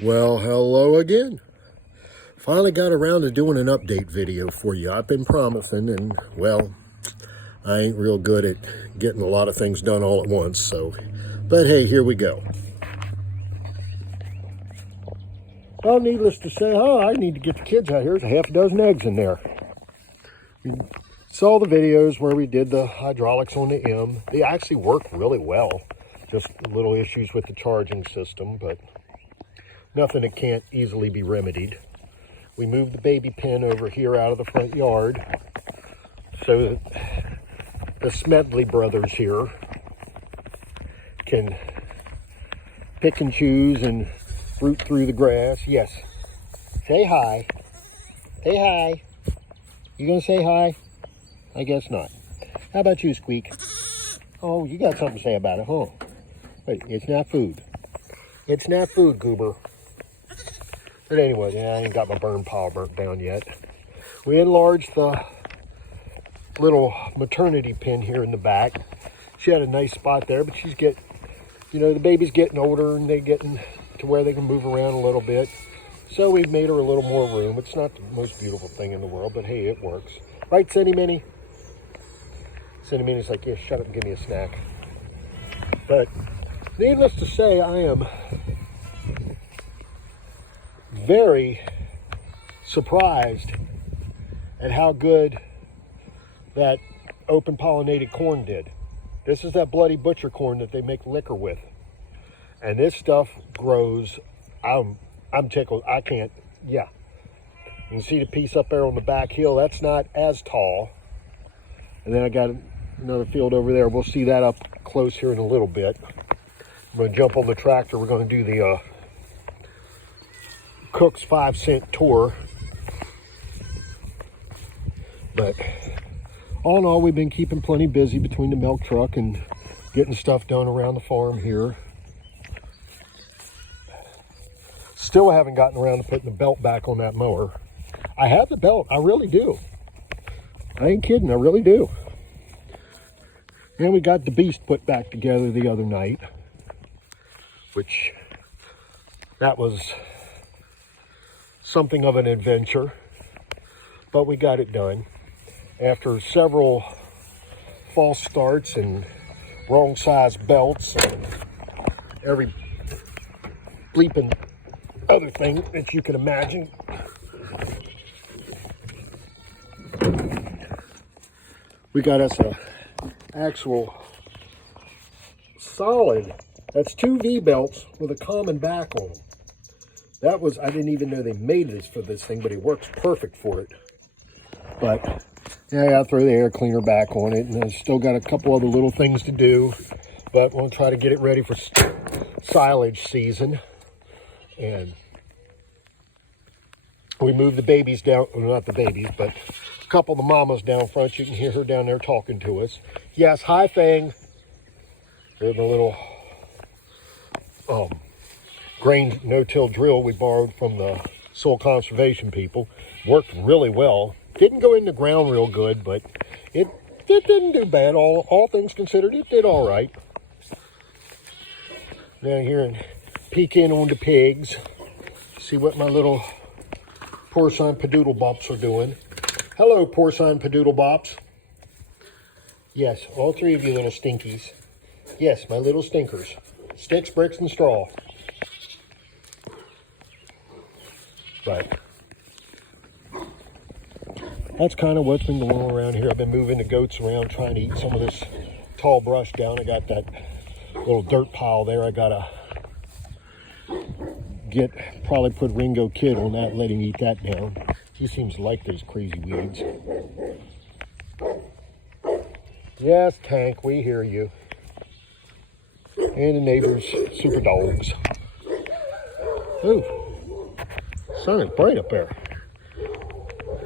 Well, hello again. Finally got around to doing an update video for you. I've been promising, and well, I ain't real good at getting a lot of things done all at once, so, but hey, here we go. Well, needless to say, I need to get the kids out here. There's a half a dozen eggs in there. You saw the videos where we did the hydraulics on the M. They actually work really well. Just little issues with the charging system, but nothing that can't easily be remedied. We moved the baby pen over here out of the front yard so that the Smedley brothers here can pick and choose and root through the grass. Yes. Say hi. Say hi. You gonna say hi? I guess not. How about you, Squeak? Oh, you got something to say about it, huh? Wait, it's not food. It's not food, Goober. But anyway, yeah, I ain't got my burn pile burnt down yet. We enlarged the little maternity pen here in the back. She had a nice spot there, but she's getting, the baby's getting older and they're getting to where they can move around a little bit. So we've made her a little more room. It's not the most beautiful thing in the world, but hey, it works. Right, Cindy Minnie? Cindy Minnie's like, yeah, shut up and give me a snack. But needless to say, I am very surprised at how good that open pollinated corn did. This is that bloody butcher corn that they make liquor with. And this stuff grows, I'm tickled. I can't, yeah. You can see the piece up there on the back hill. That's not as tall. And then I got another field over there. We'll see that up close here in a little bit. I'm going to jump on the tractor. We're going to do the Cook's 5-cent tour. But all in all, we've been keeping plenty busy between the milk truck and getting stuff done around the farm here. Still haven't gotten around to putting the belt back on that mower. I have the belt, I really do. I ain't kidding, I really do. And we got the beast put back together the other night, which that was something of an adventure, but we got it done. After several false starts and wrong size belts and every bleeping other thing that you can imagine. We got us a actual solid, that's 2 V-belts with a common back on them. That was, I didn't even know they made this for this thing, but it works perfect for it. But yeah, I gotta throw the air cleaner back on it, and I still got a couple other little things to do, but we'll try to get it ready for silage season. And we moved the babies down, well, not the babies, but a couple of the mamas down front. You can hear her down there talking to us. Yes, hi, Fang. There's the little grain no-till drill we borrowed from the soil conservation people. Worked really well. Didn't go in the ground real good, but it didn't do bad. All things considered, it did all right. Down here and peek in on the pigs. See what my little porcine padoodle bops are doing. Hello, porcine padoodle bops. Yes, all 3 of you little stinkies. Yes, my little stinkers. Sticks, bricks, and straw. But that's kind of what's been going on around here. I've been moving the goats around, trying to eat some of this tall brush down. I got that little dirt pile there. I gotta probably put Ringo Kid on that, let him eat that down. He seems to like those crazy weeds. Yes, Tank, we hear you. And the neighbor's super dogs. Ooh, sun is bright up there.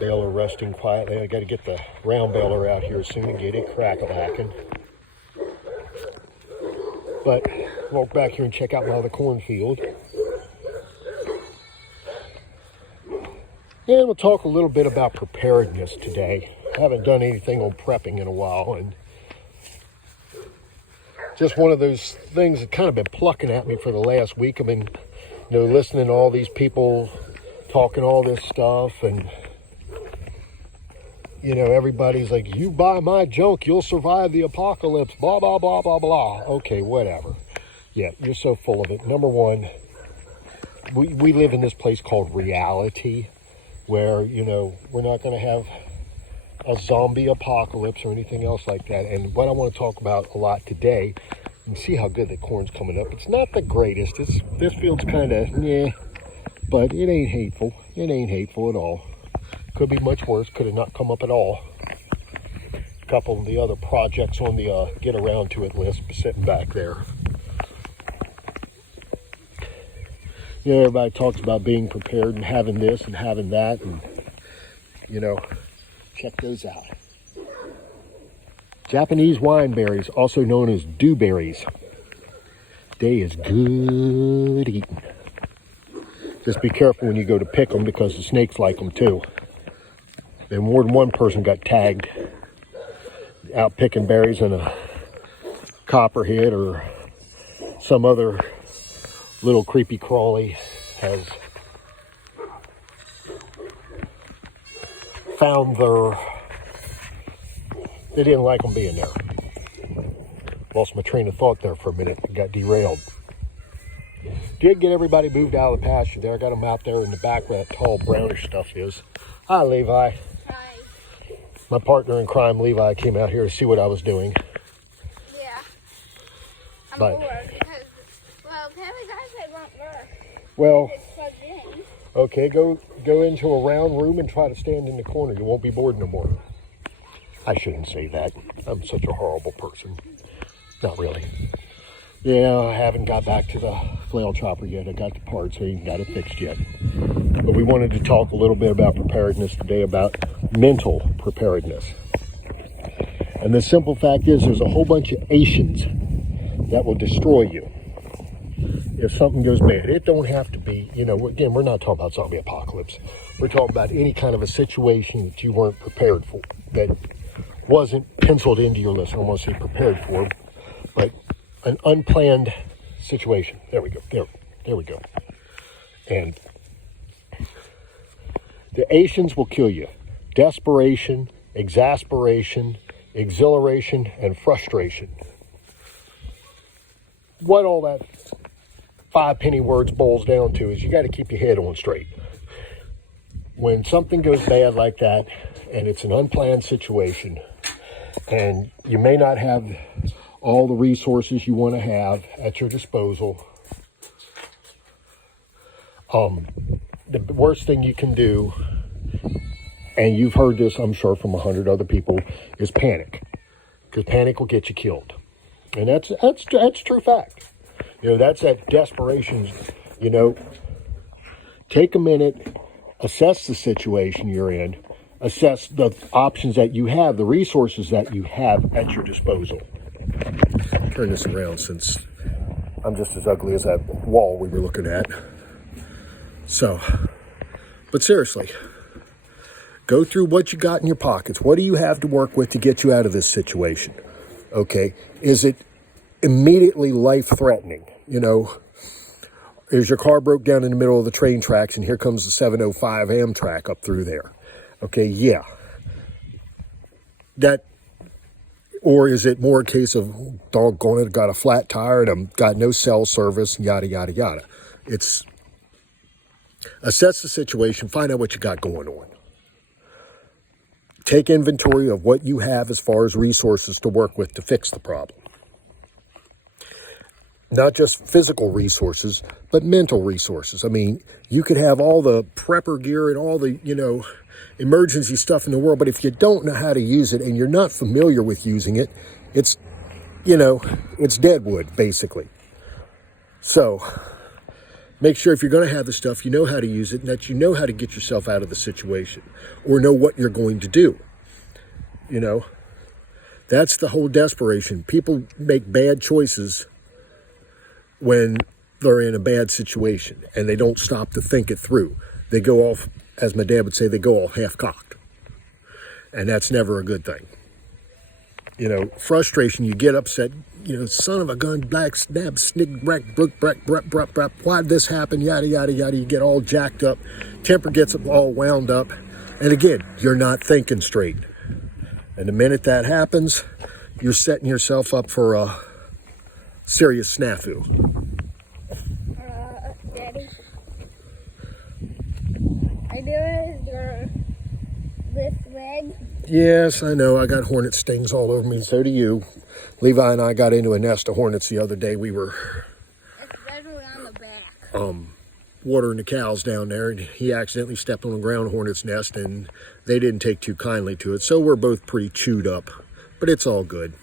Baler resting quietly. I got to get the round baler out here soon and get it crack-a-lacking. But walk back here and check out my other cornfield. And we'll talk a little bit about preparedness today. I haven't done anything on prepping in a while, and just one of those things that kind of been plucking at me for the last week. I've been listening to all these people talking all this stuff, and everybody's like, you buy my junk, you'll survive the apocalypse, blah, blah, blah, blah, blah. Okay, whatever. Yeah, you're so full of it. Number one, we live in this place called reality, where, we're not going to have a zombie apocalypse or anything else like that. And what I want to talk about a lot today, you can see how good the corn's coming up. It's not the greatest. This field's kind of, but it ain't hateful. It ain't hateful at all. Could be much worse. Could have not come up at all. A couple of the other projects on the get around to it list sitting back there. Everybody talks about being prepared and having this and having that, and check those out. Japanese wine berries, also known as dewberries. They is good eating. Just be careful when you go to pick them, because the snakes like them too. And more than one person got tagged out picking berries, and a copperhead or some other little creepy crawly has found they didn't like them being there. Lost my train of thought there for a minute. Got derailed. Did get everybody moved out of the pasture there. I got them out there in the back where that tall brownish stuff is. Hi, Levi. Hi. My partner in crime, Levi, came out here to see what I was doing. Yeah. I'm bored because, apparently guys, it won't work. Well, It's plugged in. okay, go into a round room and try to stand in the corner. You won't be bored no more. I shouldn't say that. I'm such a horrible person. Not really. Yeah, I haven't got back to the flail chopper yet. I got the parts, so I ain't got it fixed yet. But we wanted to talk a little bit about preparedness today, about mental preparedness. And the simple fact is, there's a whole bunch of Asians that will destroy you if something goes bad. It don't have to be, again, we're not talking about zombie apocalypse. We're talking about any kind of a situation that you weren't prepared for, that wasn't penciled into your list. I don't want to say prepared for, but an unplanned situation. There we go. There we go. And the Asians will kill you. Desperation, exasperation, exhilaration, and frustration. What all that 5-penny words boils down to is you got to keep your head on straight. When something goes bad like that, and it's an unplanned situation, and you may not have all the resources you want to have at your disposal, the worst thing you can do, and you've heard this, I'm sure, from 100 other people, is panic. Because panic will get you killed. And that's true fact. That's that desperation. Take a minute, assess the situation you're in, assess the options that you have, the resources that you have at your disposal. Turn this around, since I'm just as ugly as that wall we were looking at. So, but seriously, go through what you got in your pockets. What do you have to work with to get you out of this situation? Okay, is it immediately life-threatening? Is your car broke down in the middle of the train tracks, and here comes the 705 Amtrak up through there? Okay, yeah. Or is it more a case of, doggone it, got a flat tire and I've got no cell service, yada, yada, yada. It's assess the situation, find out what you got going on. Take inventory of what you have as far as resources to work with to fix the problem. Not just physical resources, but mental resources. I mean, you could have all the prepper gear and all the, emergency stuff in the world, but if you don't know how to use it and you're not familiar with using it, it's dead wood, basically. So, make sure if you're going to have the stuff, you know how to use it, and that you know how to get yourself out of the situation, or know what you're going to do. That's the whole desperation. People make bad choices when they're in a bad situation, and they don't stop to think it through. They go off, as my dad would say, they go off half-cocked. And that's never a good thing. Frustration, you get upset, son of a gun, black snap, snig, brack, brook, brack, brup, brup, brup, why'd this happen, yada, yada, yada. You get all jacked up, temper gets all wound up, and again, you're not thinking straight. And the minute that happens, you're setting yourself up for a serious snafu. Daddy, I noticed your list red. Yes, I know. I got hornet stings all over me, and so do you. Levi and I got into a nest of hornets the other day. We were It's red around the back. watering the cows down there, and he accidentally stepped on a ground hornet's nest, and they didn't take too kindly to it. So we're both pretty chewed up, but it's all good.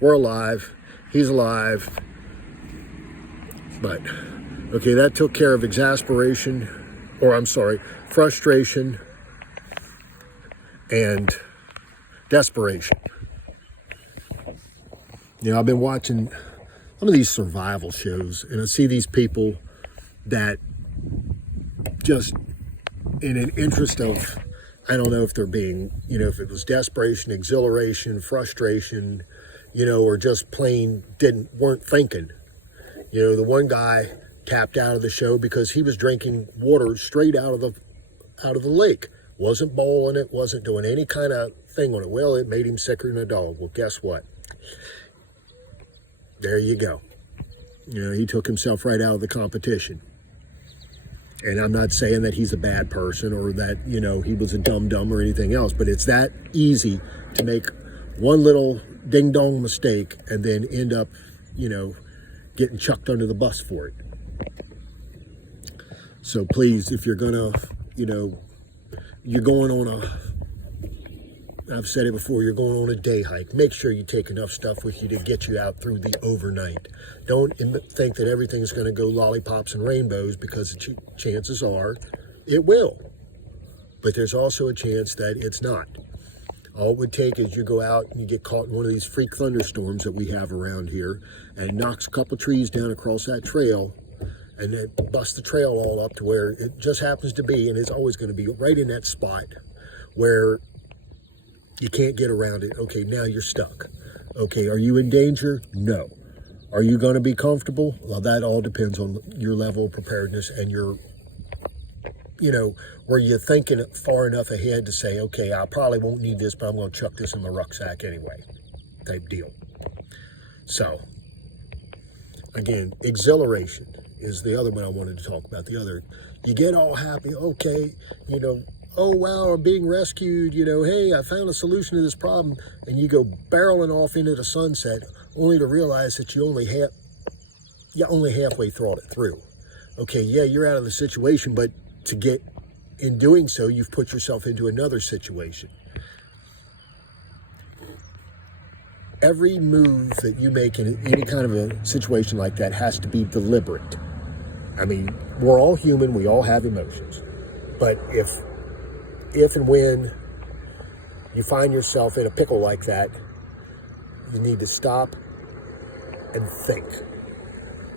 We're alive. He's alive. But, okay, that took care of exasperation, or I'm sorry, frustration and desperation. I've been watching some of these survival shows, and I see these people that just in an interest of, I don't know if they're being, if it was desperation, exhilaration, frustration, or just plain weren't thinking. The one guy tapped out of the show because he was drinking water straight out of the lake. Wasn't boiling it, wasn't doing any kind of thing on it. Well, it made him sicker than a dog. Well, guess what? There you go. He took himself right out of the competition. And I'm not saying that he's a bad person or that, he was a dum-dum or anything else, but it's that easy to make one little ding-dong mistake and then end up, getting chucked under the bus for it. So please, if you're gonna, you're going on I've said it before, you're going on a day hike, make sure you take enough stuff with you to get you out through the overnight. Don't think that everything's going to go lollipops and rainbows, because the chances are it will. But there's also a chance that it's not. All it would take is you go out and you get caught in one of these freak thunderstorms that we have around here, and it knocks a couple trees down across that trail, and it busts the trail all up to where it just happens to be, and it's always going to be right in that spot where you can't get around it. Okay, now you're stuck. Okay, are you in danger? No. Are you going to be comfortable? Well, that all depends on your level of preparedness and your, where you're thinking far enough ahead to say, okay, I probably won't need this, but I'm going to chuck this in my rucksack anyway, type deal. So, again, exhilaration is the other one I wanted to talk about. You get all happy, okay, oh, wow, I'm being rescued, hey, I found a solution to this problem, and you go barreling off into the sunset, only to realize that you only halfway thought it through. Okay, yeah, you're out of the situation, but in doing so, you've put yourself into another situation. Every move that you make in any kind of a situation like that has to be deliberate. I mean, we're all human, we all have emotions, but if and when you find yourself in a pickle like that, you need to stop and think.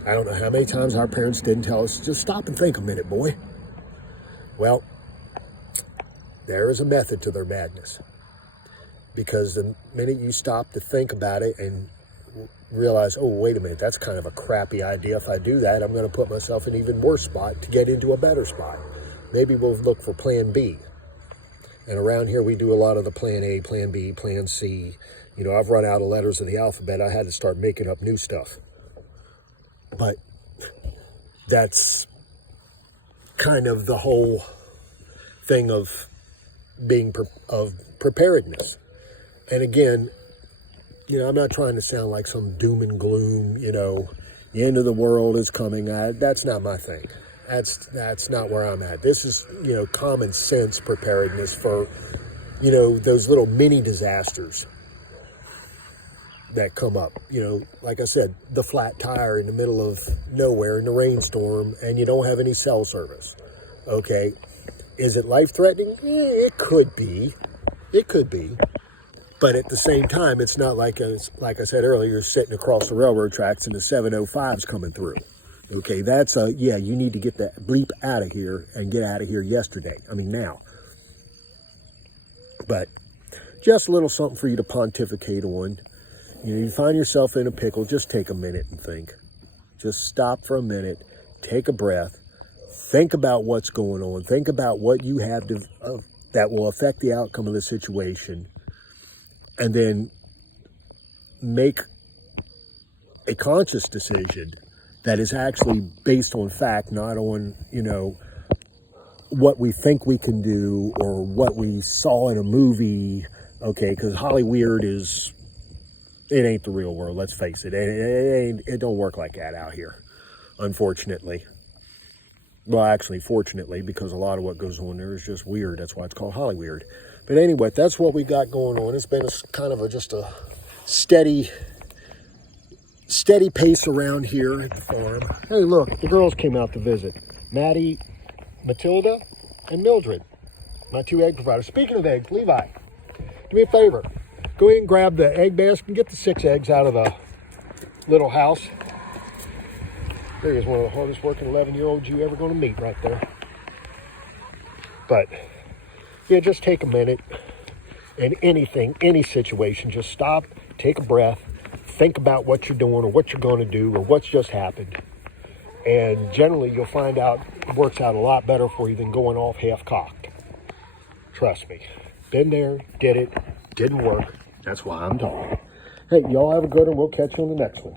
I don't know how many times our parents didn't tell us, just stop and think a minute, boy. Well, there is a method to their madness. Because the minute you stop to think about it and realize, oh, wait a minute, that's kind of a crappy idea. If I do that, I'm going to put myself in an even worse spot to get into a better spot. Maybe we'll look for plan B. And around here, we do a lot of the plan A, plan B, plan C. I've run out of letters of the alphabet. I had to start making up new stuff. But that's kind of the whole thing of preparedness. And again, I'm not trying to sound like some doom and gloom, the end of the world is coming. That's not my thing. That's not where I'm at. This is, common sense preparedness for, those little mini disasters that come up. Like I said, the flat tire in the middle of nowhere in the rainstorm, and you don't have any cell service. Okay, is it life-threatening? It could be. It could be. But at the same time, it's not like I said earlier, you're sitting across the railroad tracks and the 705's coming through. Okay, that's you need to get that bleep out of here and get out of here yesterday. I mean, now. But just a little something for you to pontificate on. You find yourself in a pickle, just take a minute and think. Just stop for a minute, take a breath, think about what's going on, think about what you have to, that will affect the outcome of the situation, and then make a conscious decision that is actually based on fact, not on, what we think we can do or what we saw in a movie, okay? Because Hollyweird it ain't the real world, let's face it. It don't work like that out here, unfortunately. Well, actually, fortunately, because a lot of what goes on there is just weird. That's why it's called Hollyweird. But anyway, that's what we got going on. It's been just a steady pace around here at the farm. Hey, look, the girls came out to visit. Maddie, Matilda, and Mildred, my 2 egg providers. Speaking of eggs, Levi, do me a favor. Go ahead and grab the egg basket and get the 6 eggs out of the little house. There is one of the hardest working 11-year-olds you ever going to meet right there. But, yeah, just take a minute. In any situation, just stop, take a breath, think about what you're doing or what you're going to do or what's just happened. And generally, you'll find out it works out a lot better for you than going off half-cocked. Trust me. Been there, did it, didn't work. That's why I'm talking. Hey, y'all have a good one. We'll catch you on the next one.